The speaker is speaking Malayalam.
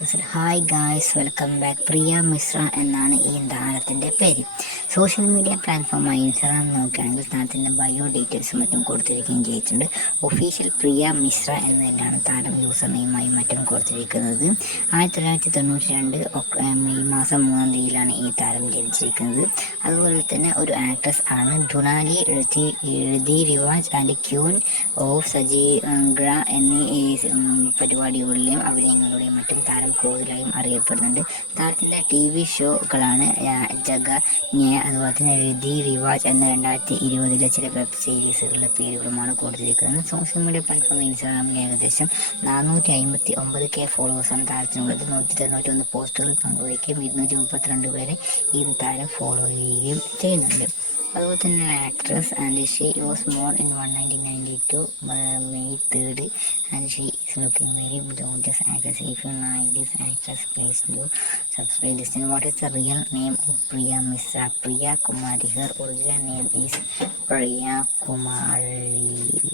Hi guys, welcome back. Priya Mishra എന്നാണ് ഈ താരത്തിൻ്റെ പേര്. സോഷ്യൽ മീഡിയ പ്ലാറ്റ്ഫോമായ ഇൻസ്റ്റാഗ്രാം നോക്കുകയാണെങ്കിൽ താരത്തിൻ്റെ ബയോ ഡീറ്റെയിൽസും മറ്റും കൊടുത്തിരിക്കുകയും ചെയ്തിട്ടുണ്ട്. ഒഫീഷ്യൽ പ്രിയ മിശ്ര എന്ന് തന്നെയാണ് താരം യൂസർ നെയിമായി മറ്റും കൊടുത്തിരിക്കുന്നത്. 1992 മെയ് മാസം 3-ാം തീയതിയിലാണ് ഈ താരം ജനിച്ചിരിക്കുന്നത്. അതുപോലെ തന്നെ ഒരു ആക്ട്രസ് ആണ്. ഡൊണാലി, ഋതി റിവാജ് ആൻഡ് ക്യൂൻ ഓഫ് സജീഗ്ര എന്നീ പരിപാടികളിലെയും അഭിനയങ്ങളുടെയും മറ്റും താരം കൂടുതലായും അറിയപ്പെടുന്നുണ്ട്. താരത്തിൻ്റെ TV ഷോകളാണ് ജഗന്യ, അതുപോലെ തന്നെ ഋതി റിവാജ് എന്ന 2020 ചില വെബ് സീരീസുകളുടെ പേരുകളുമാണ് കൊടുത്തിരിക്കുന്നത്. സോഷ്യൽ മീഡിയ പ്ലാറ്റ്ഫോം ഇൻസ്റ്റാഗ്രാമിൽ ഏകദേശം 459K ഫോളോവേഴ്സാണ് താരത്തിനുള്ളത്. 191 പോസ്റ്റുകൾ പങ്കുവയ്ക്കുകയും 232 പേരെ ഈ താരം ഫോളോ ചെയ്യുകയും ചെയ്യുന്നുണ്ട്. അതുപോലെ തന്നെ actress and she was born in 1992 May 3rd and she is looking very gorgeous actress. If you like this actress, please do subscribe this channel. What is the real name of Priya Misra? Priya Kumari. Her original name is Priya Kumari.